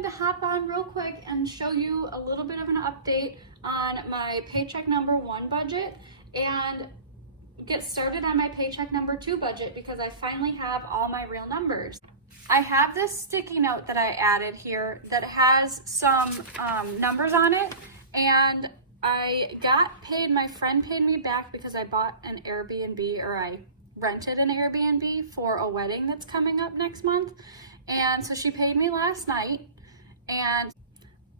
wanted to hop on real quick and show you a little bit of an update on my paycheck number 1 budget and get started on my paycheck number 2 budget because I finally have all my real numbers. I have this sticky note that I added here that has some numbers on it, and I got paid, my friend paid me back because I bought an Airbnb, or I rented an Airbnb for a wedding that's coming up next month. And so she paid me last night, and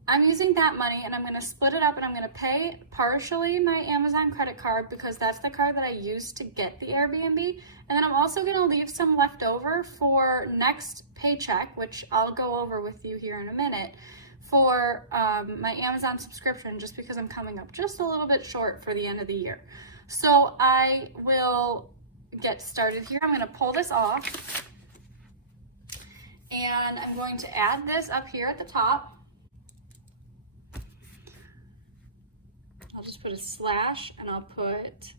I'm using that money and I'm gonna split it up and I'm gonna pay partially my Amazon credit card because that's the card that I used to get the Airbnb. And then I'm also gonna leave some left over for next paycheck, which I'll go over with you here in a minute, for my Amazon subscription, just because I'm coming up just a little bit short for the end of the year. So I will get started here. I'm gonna pull this off and I'm going to add this up here at the top. I'll just put a slash and I'll put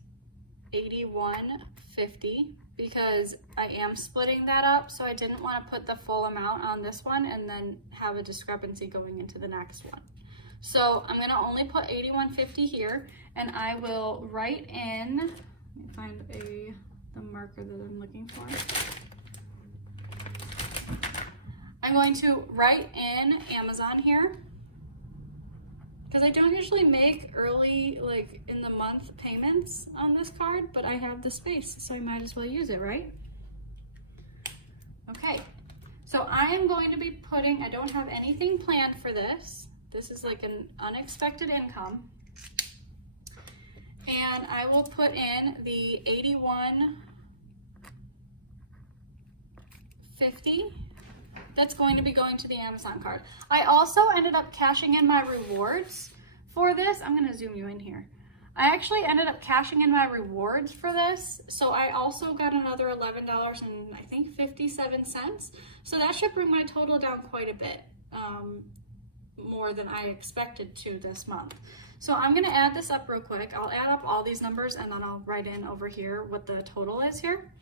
81.50 because I am splitting that up, so I didn't want to put the full amount on this one and then have a discrepancy going into the next one. So I'm going to only put 81.50 here, and I will write in, let me find the marker that I'm looking for. I'm going to write in Amazon here, because I don't usually make early, like in the month payments on this card, but I have the space, so I might as well use it, right? Okay, so I am going to be putting, I don't have anything planned for this. This is like an unexpected income. And I will put in the 81.50. That's going to be going to the Amazon card. I also ended up cashing in my rewards for this. I'm going to zoom you in here. I actually ended up cashing in my rewards for this. So I also got another $11 and I think 57 cents. So that should bring my total down quite a bit, more than I expected to this month. So I'm going to add this up real quick. I'll add up all these numbers and then I'll write in over here what the total is here.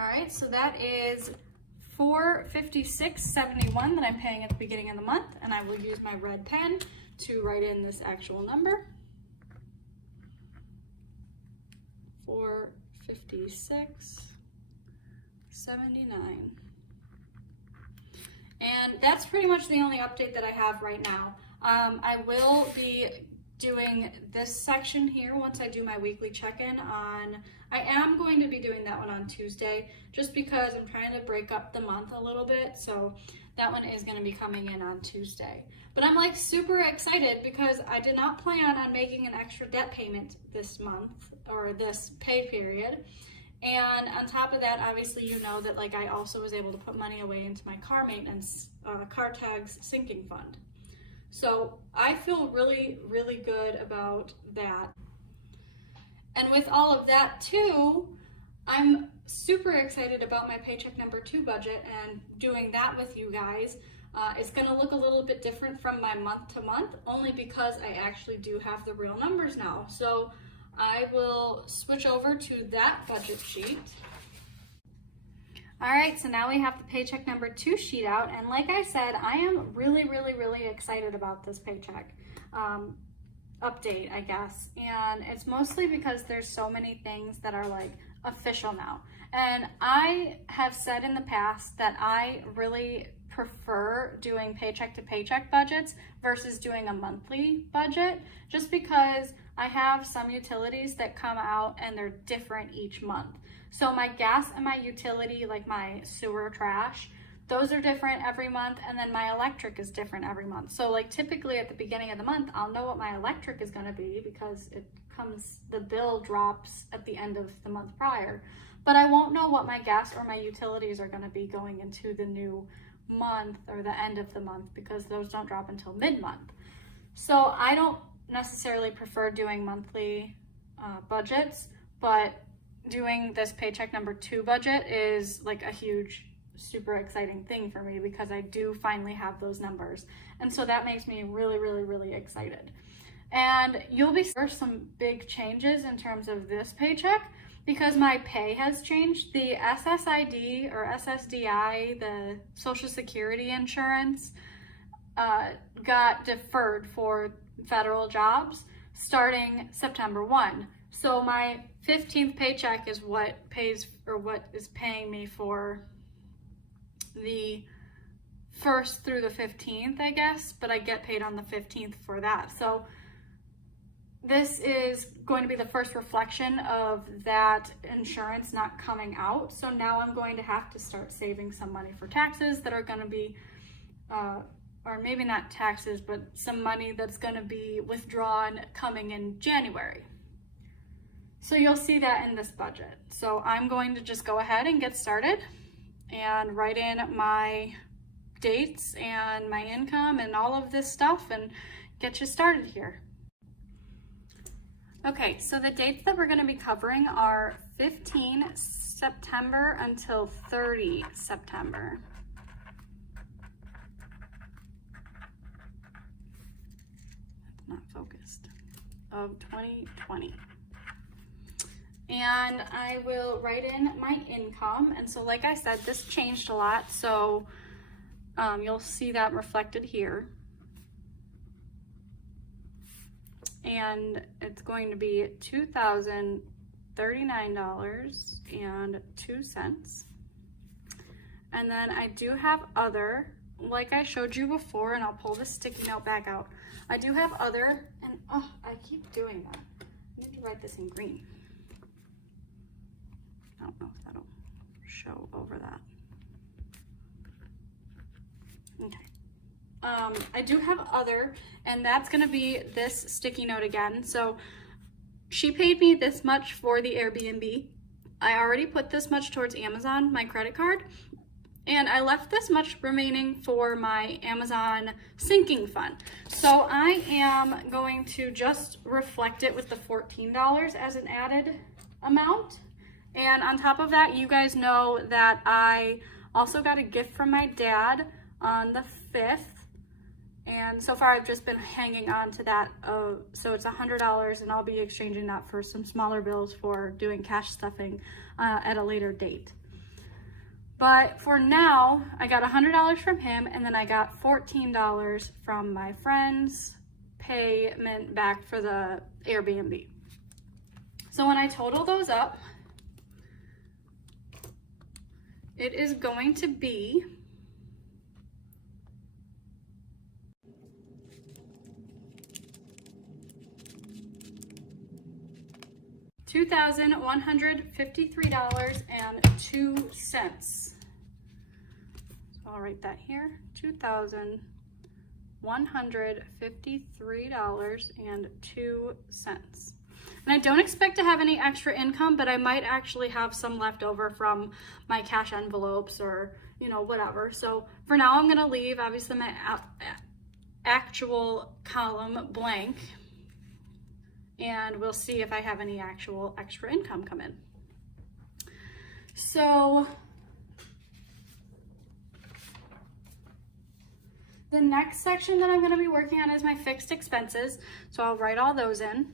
All right, so that is $456.71 that I'm paying at the beginning of the month, and I will use my red pen to write in this actual number. $456.79. And that's pretty much the only update that I have right now. I will be doing this section here once I do my weekly check-in on, I am going to be doing that one on Tuesday just because I'm trying to break up the month a little bit, so that one is going to be coming in on Tuesday. But I'm like super excited because I did not plan on making an extra debt payment this month or this pay period. And on top of that, obviously you know that like I also was able to put money away into my car maintenance, car tags sinking fund. So I feel really, really good about that. And with all of that too, I'm super excited about my paycheck number 2 budget and doing that with you guys. It's gonna look a little bit different from my month to month, only because I actually do have the real numbers now. So I will switch over to that budget sheet. All right, so now we have the paycheck number 2 sheet out, and like I said, I am really, really, really excited about this paycheck update, I guess. And it's mostly because there's so many things that are like official now. And I have said in the past that I really prefer doing paycheck to paycheck budgets versus doing a monthly budget, just because I have some utilities that come out and they're different each month. So my gas and my utility, like my sewer trash, those are different every month, and then my electric is different every month. So like typically at the beginning of the month, I'll know what my electric is gonna be because the bill drops at the end of the month prior, but I won't know what my gas or my utilities are gonna be going into the new month or the end of the month because those don't drop until mid-month. So I don't necessarily prefer doing monthly budgets, but doing this paycheck number 2 budget is like a huge, super exciting thing for me because I do finally have those numbers. And so that makes me really, really, really excited. And you'll be seeing some big changes in terms of this paycheck because my pay has changed. The SSID or SSDI, the Social Security insurance, got deferred for federal jobs starting September 1. So my 15th paycheck is what is paying me for the 1st through the 15th, I guess, but I get paid on the 15th for that. So this is going to be the first reflection of that insurance not coming out. So now I'm going to have to start saving some money for taxes that are going to be, or maybe not taxes, but some money that's going to be withdrawn coming in January. So you'll see that in this budget. So I'm going to just go ahead and get started and write in my dates and my income and all of this stuff and get you started here. Okay, so the dates that we're going to be covering are 15 September until 30 September. That's not focused. Of 2020. And I will write in my income. And so like I said, this changed a lot. So you'll see that reflected here. And it's going to be $2,039.02. And then I do have other, like I showed you before, and I'll pull this sticky note back out. I do have other, and oh, I keep doing that. I need to write this in green. I don't know if that'll show over that. Okay. I do have other, and that's going to be this sticky note again. So she paid me this much for the Airbnb. I already put this much towards Amazon, my credit card, and I left this much remaining for my Amazon sinking fund. So I am going to just reflect it with the $14 as an added amount. And on top of that, you guys know that I also got a gift from my dad on the 5th. And so far I've just been hanging on to that. So it's $100, and I'll be exchanging that for some smaller bills for doing cash stuffing at a later date. But for now, I got $100 from him, and then I got $14 from my friend's payment back for the Airbnb. So when I total those up, it is going to be $2,153.02. So I'll write that here, $2,153.02. And I don't expect to have any extra income, but I might actually have some left over from my cash envelopes or, you know, whatever. So for now, I'm going to leave, obviously, my actual column blank. And we'll see if I have any actual extra income come in. So the next section that I'm going to be working on is my fixed expenses. So I'll write all those in.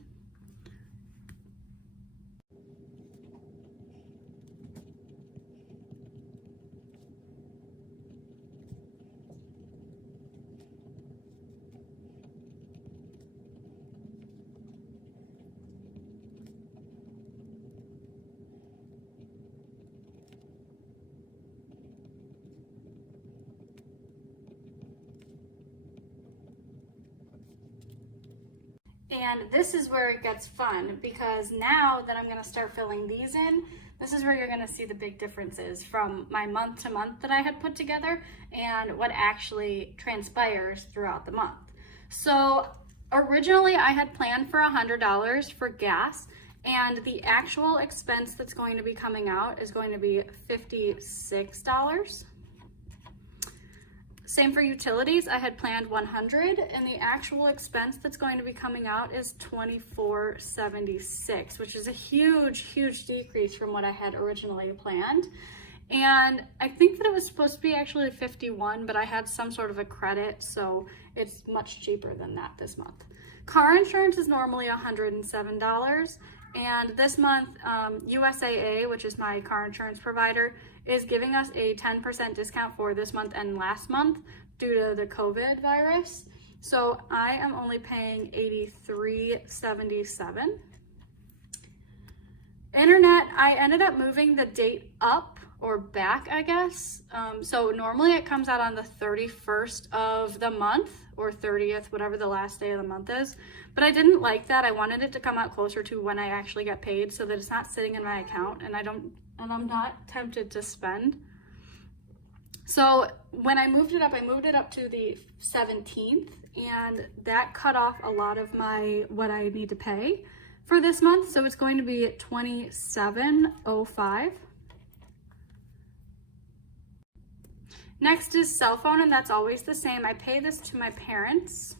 And this is where it gets fun, because now that I'm going to start filling these in, this is where you're going to see the big differences from my month to month that I had put together and what actually transpires throughout the month. So originally I had planned for $100 for gas, and the actual expense that's going to be coming out is going to be $56. Same for utilities. I had planned $100, and the actual expense that's going to be coming out is $24.76, which is a huge decrease from what I had originally planned. And I think that it was supposed to be actually $51, but I had some sort of a credit, so it's much cheaper than that this month. Car insurance is normally $107, and this month USAA, which is my car insurance provider, is giving us a 10% discount for this month and last month due to the COVID virus. So I am only paying $83.77. Internet, I ended up moving the date up or back, I guess. So normally it comes out on the 31st of the month or 30th, whatever the last day of the month is. But I didn't like that. I wanted it to come out closer to when I actually get paid so that it's not sitting in my account and I'm not tempted to spend. So when I moved it up to the 17th, and that cut off a lot of what I need to pay for this month. So it's going to be $27.05. Next is cell phone, and that's always the same. I pay this to my parents.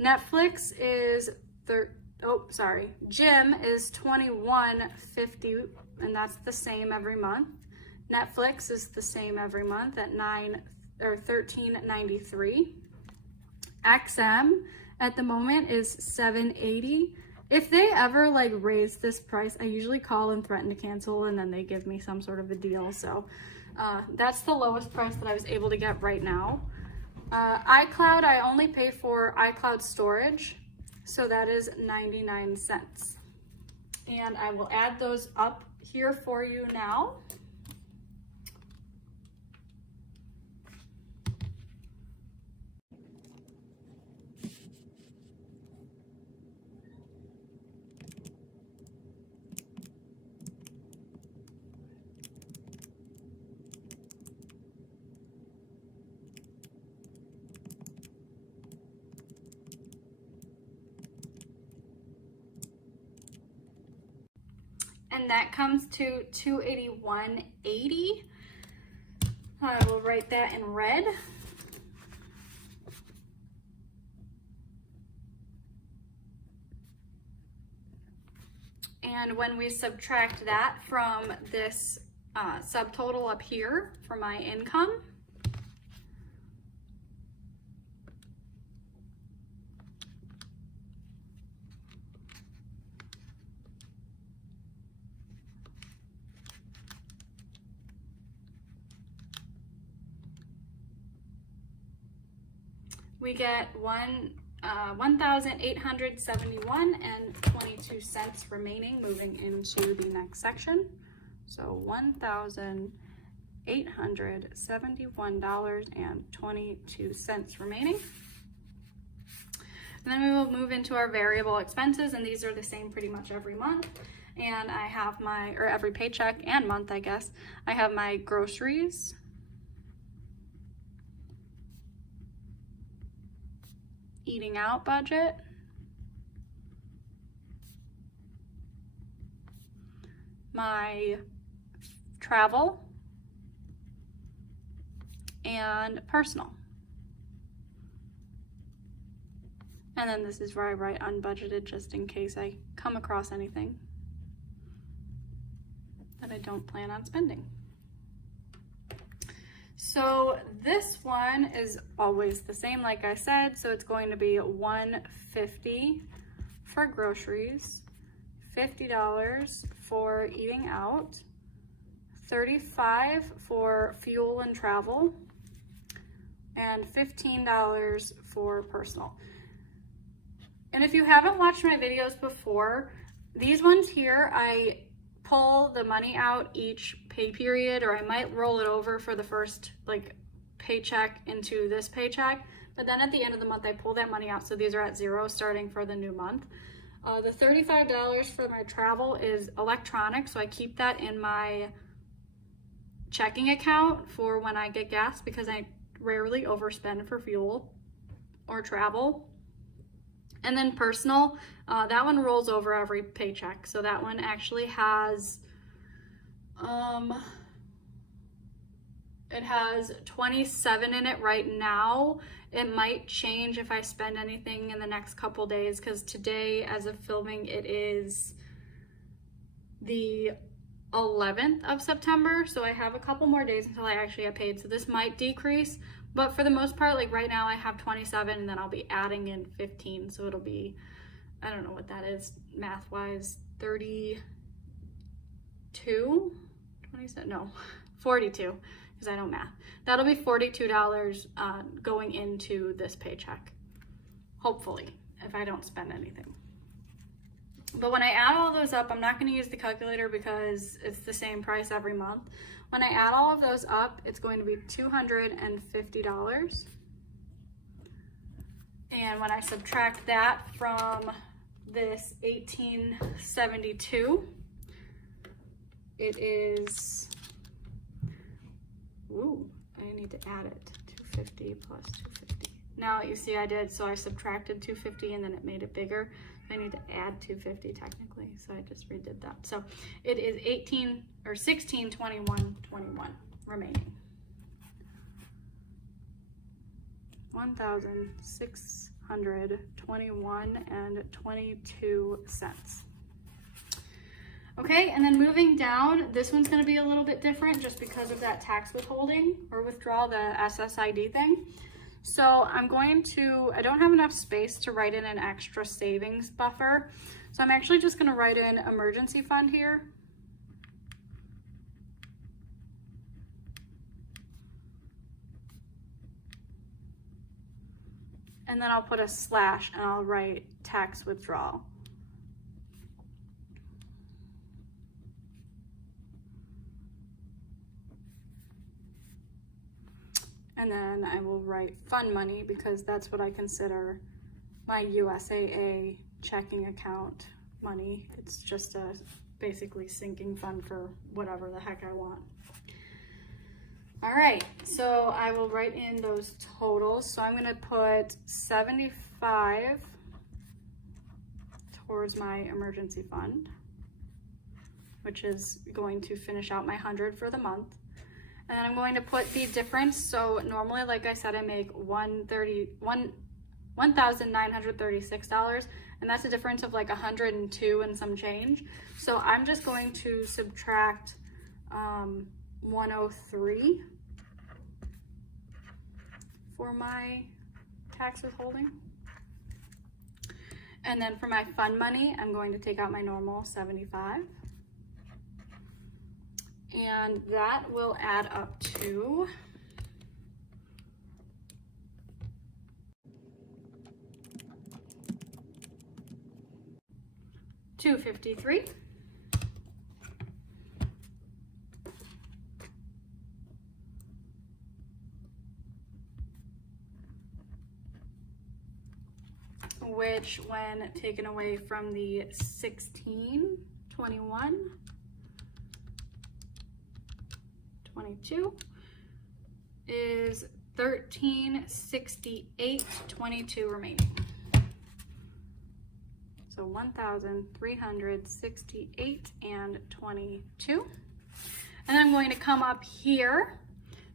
Netflix is Gym is $21.50, and that's the same every month. Netflix is the same every month at $13.93. XM at the moment is $7.80. If they ever raise this price, I usually call and threaten to cancel, and then they give me some sort of a deal. So that's the lowest price that I was able to get right now. iCloud, I only pay for iCloud storage, so that is 99 cents. And I will add those up here for you now. And that comes to $281.80. I will write that in red. And when we subtract that from this subtotal up here for my income, we get $1,871.22 remaining, moving into the next section. So $1,871.22 remaining. And then we will move into our variable expenses, and these are the same pretty much every month. And I have every paycheck and month, I guess. I have my groceries, eating out budget, my travel, and personal. And then this is where I write unbudgeted, just in case I come across anything that I don't plan on spending. So this one is always the same, like I said. So it's going to be $150 for groceries, $50 for eating out, $35 for fuel and travel, and $15 for personal. And if you haven't watched my videos before, these ones here, I pull the money out each pay period, or I might roll it over for the first paycheck into this paycheck, but then at the end of the month I pull that money out, so these are at zero starting for the new month. The $35 for my travel is electronic, so I keep that in my checking account for when I get gas, because I rarely overspend for fuel or travel. And then personal, that one rolls over every paycheck. So that one actually has, it has 27 in it right now. It might change if I spend anything in the next couple days, because today, as of filming, it is the 11th of September. So I have a couple more days until I actually get paid. So this might decrease, But for the most part, like right now I have 27 and then I'll be adding in 15. So it'll be, I don't know what that is math wise, 32, 27, no, 42, because I don't math. That'll be $42 going into this paycheck, hopefully, if I don't spend anything. But when I add all those up, I'm not going to use the calculator because it's the same price every month. When I add all of those up, it's going to be $250. And when I subtract that from this 1872, it is, ooh, I need to add it, 250 plus 250. Now you see I did, so I subtracted 250 and then it made it bigger. I need to add 250 technically, so I just redid that. So it is 1621.21 remaining. 1,621.22. Okay, and then moving down, this one's going to be a little bit different just because of that tax withholding or withdrawal, the SSID thing. So I'm going to, I don't have enough space to write in an extra savings buffer. So I'm actually just going to write in emergency fund here. And then I'll put a slash and I'll write tax withdrawal. And then I will write fund money because that's what I consider my USAA checking account money. It's just a basically sinking fund for whatever the heck I want. All right, so I will write in those totals. So I'm gonna put 75 towards my emergency fund, which is going to finish out my 100 for the month. And then I'm going to put the difference. So normally, like I said, I make $1,936, and that's a difference of like 102 and some change. So I'm just going to subtract 103 for my tax withholding. And then for my fund money, I'm going to take out my normal 75. And that will add up to $253. Which, when taken away from the 1621, 22 is 1368.22 remaining. So 1,368.22. And I'm going to come up here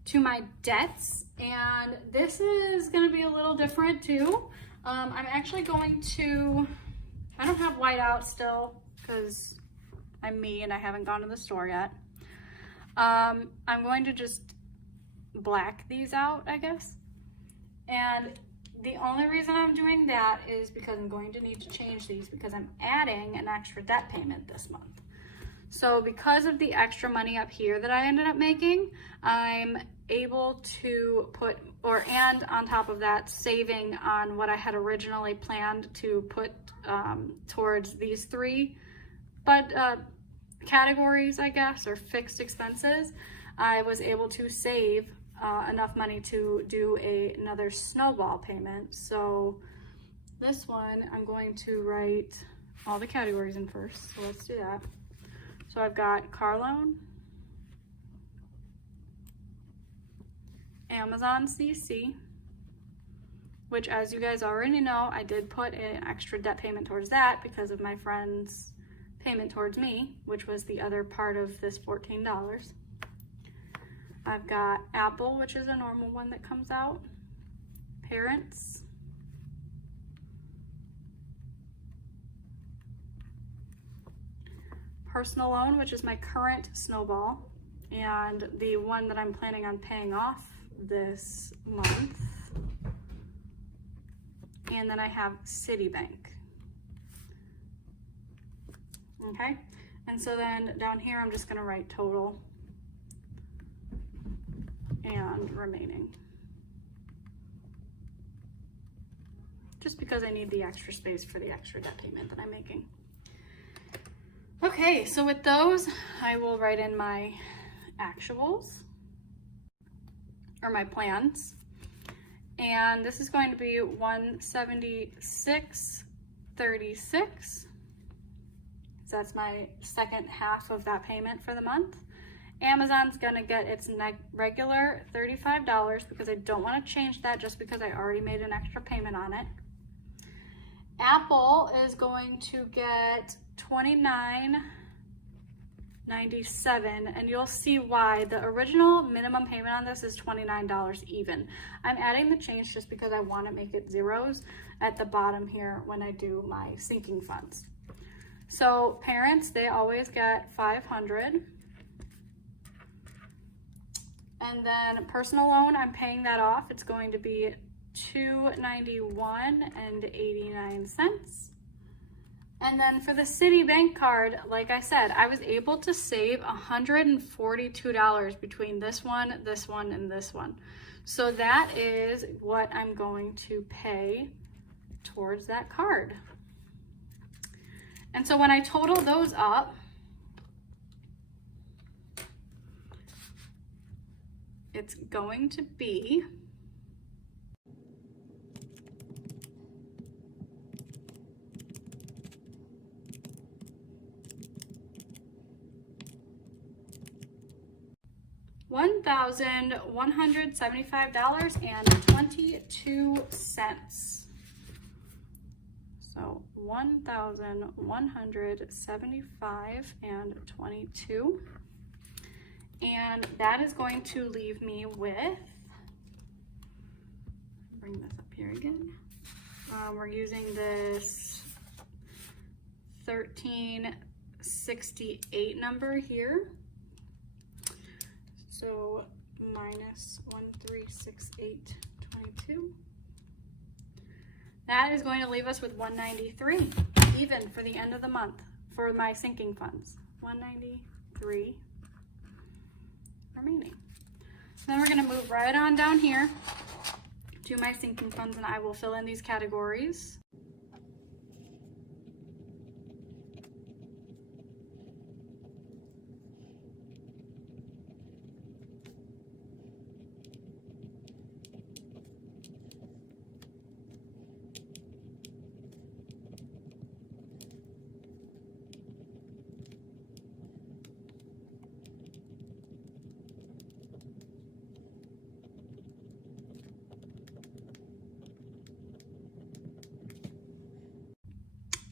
to my debts, and this is going to be a little different too. I'm actually going to, I don't have white out still because I'm me and I haven't gone to the store yet. I'm going to just black these out, I guess. And the only reason I'm doing that is because I'm going to need to change these because I'm adding an extra debt payment this month. So because of the extra money up here that I ended up making, I'm able to put, and on top of that, saving on what I had originally planned to put towards these three categories, I guess, or fixed expenses. I was able to save enough money to do another snowball payment. So this one, I'm going to write all the categories in first. So let's do that. So I've got car loan, Amazon CC, which, as you guys already know, I did put an extra debt payment towards that because of my friend's payment towards me, which was the other part of this $14. I've got Apple, which is a normal one that comes out, parents, personal loan, which is my current snowball, and the one that I'm planning on paying off this month. And then I have Citibank. Okay, and so then down here I'm just gonna write total and remaining. Just because I need the extra space for the extra debt payment that I'm making. Okay, so with those, I will write in my actuals, or my plans. And this is going to be $176.36. So that's my second half of that payment for the month. Amazon's gonna get its regular $35 because I don't want to change that just because I already made an extra payment on it. Apple is going to get $29.97, and you'll see why. The original minimum payment on this is $29 even. I'm adding the change just because I want to make it zeros at the bottom here when I do my sinking funds. So parents, they always get $500. And then personal loan, I'm paying that off. It's going to be $291.89. And then for the Citibank card, like I said, I was able to save $142 between this one, and this one. So that is what I'm going to pay towards that card. And so when I total those up, it's going to be $1,175.22. So $1,175.22. And that is going to leave me with, bring this up here again. We're using this 1368 number here. So minus 1368.22. That is going to leave us with 193, even for the end of the month for my sinking funds. 193 remaining. Then we're going to move right on down here to my sinking funds, and I will fill in these categories.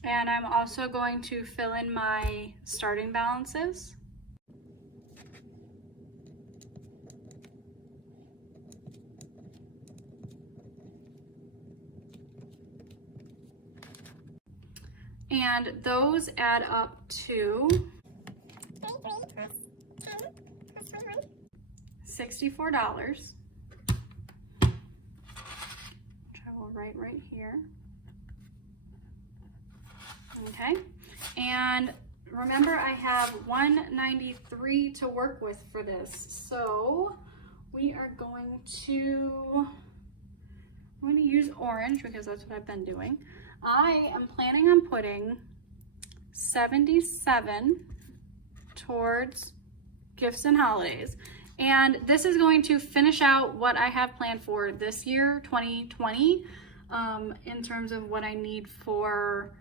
And I'm also going to fill in my starting balances. And those add up to $64, which I will write right here. Okay, and remember I have 193 to work with for this, so we are going to, I'm going to use orange because that's what I've been doing. I am planning on putting 77 towards gifts and holidays, and this is going to finish out what I have planned for this year, 2020, in terms of what I need for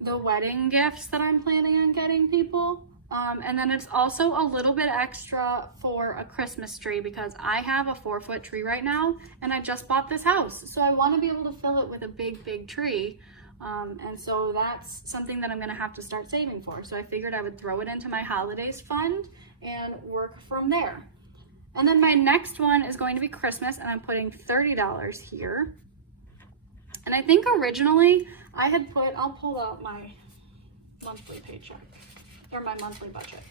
the wedding gifts that I'm planning on getting people. And then it's also a little bit extra for a Christmas tree because I have a 4-foot tree right now and I just bought this house. So I want to be able to fill it with a big tree. And so that's something that I'm going to have to start saving for. So I figured I would throw it into my holidays fund and work from there. And then my next one is going to be Christmas, and I'm putting $30 here. And I think originally I had put, I'll pull out my monthly paycheck, or my monthly budget.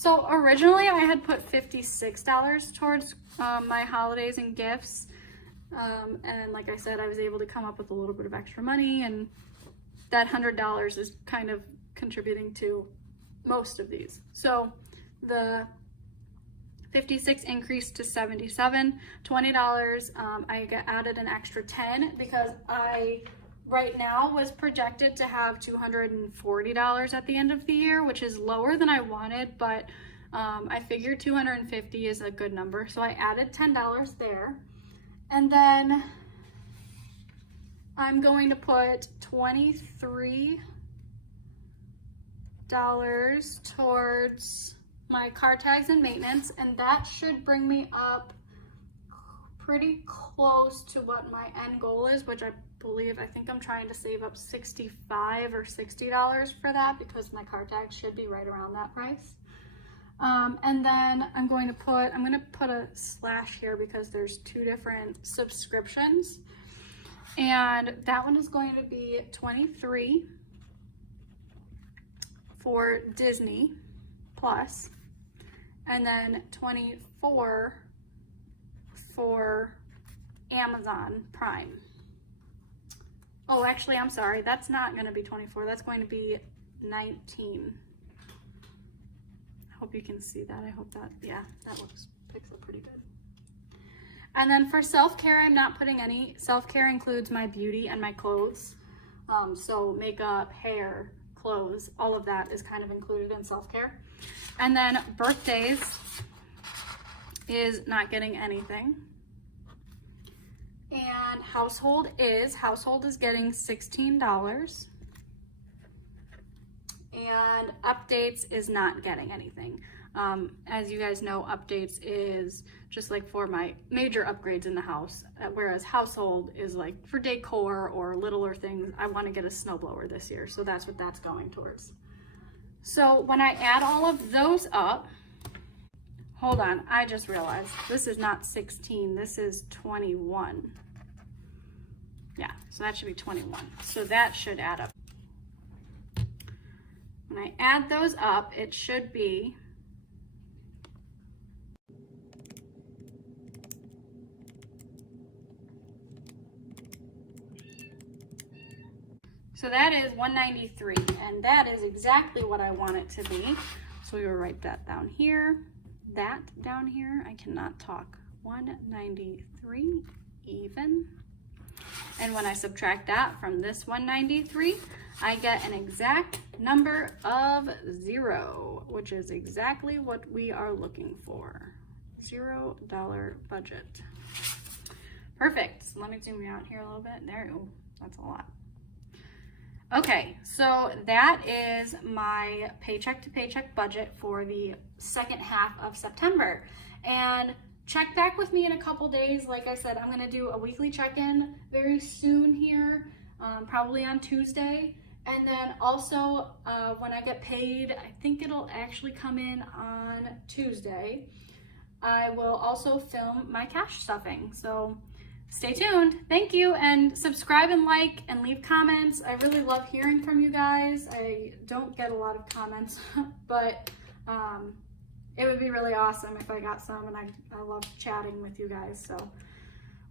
So originally I had put $56 towards my holidays and gifts. And like I said, I was able to come up with a little bit of extra money, and that $100 is kind of contributing to most of these. So the 56 increased to 77, $20. I added an extra 10 because I right now was projected to have $240 at the end of the year, which is lower than I wanted, but I figured 250 is a good number. So I added $10 there. And then I'm going to put $23 towards my car tags and maintenance, and that should bring me up pretty close to what my end goal is, which I think I'm trying to save up $65 or $60 for that, because my car tags should be right around that price. And then I'm going to put a slash here because there's two different subscriptions, and that one is going to be 23 for Disney Plus, and then 24 for Amazon Prime. Oh, actually, I'm sorry. That's not going to be 24. That's going to be 19. I hope you can see that. I hope that, yeah, that picks up pretty good. And then for self-care, I'm not putting any. Self-care includes my beauty and my clothes. So makeup, hair, clothes, all of that is kind of included in self-care. And then birthdays is not getting anything. And household is getting $16. And updates is not getting anything. As you guys know, updates is just like for my major upgrades in the house, whereas household is like for decor or littler things. I want to get a snowblower this year, so that's what that's going towards. So when I add all of those up, hold on, I just realized this is not 16, this is 21. Yeah, so that should be 21. So that should add up. When I add those up, it should be so that is 193, and that is exactly what I want it to be. So we will write that down here, I cannot talk. 193 even. And when I subtract that from this 193, I get an exact number of 0, which is exactly what we are looking for. $0 budget. Perfect. So let me zoom out here a little bit. There you go. That's a lot. Okay, so that is my paycheck to paycheck budget for the second half of September. And check back with me in a couple days. Like I said, I'm going to do a weekly check-in very soon here, probably on Tuesday. And then also when I get paid, I think it'll actually come in on Tuesday, I will also film my cash stuffing. So stay tuned. Thank you, and subscribe and like and leave comments. I really love hearing from you guys. I don't get a lot of comments, but it would be really awesome if I got some, and I love chatting with you guys. So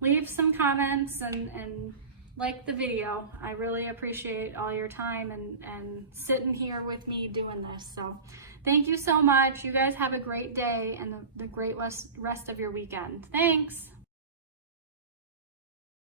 leave some comments and like the video. I really appreciate all your time and sitting here with me doing this. So thank you so much. You guys have a great day and the great rest of your weekend. Thanks.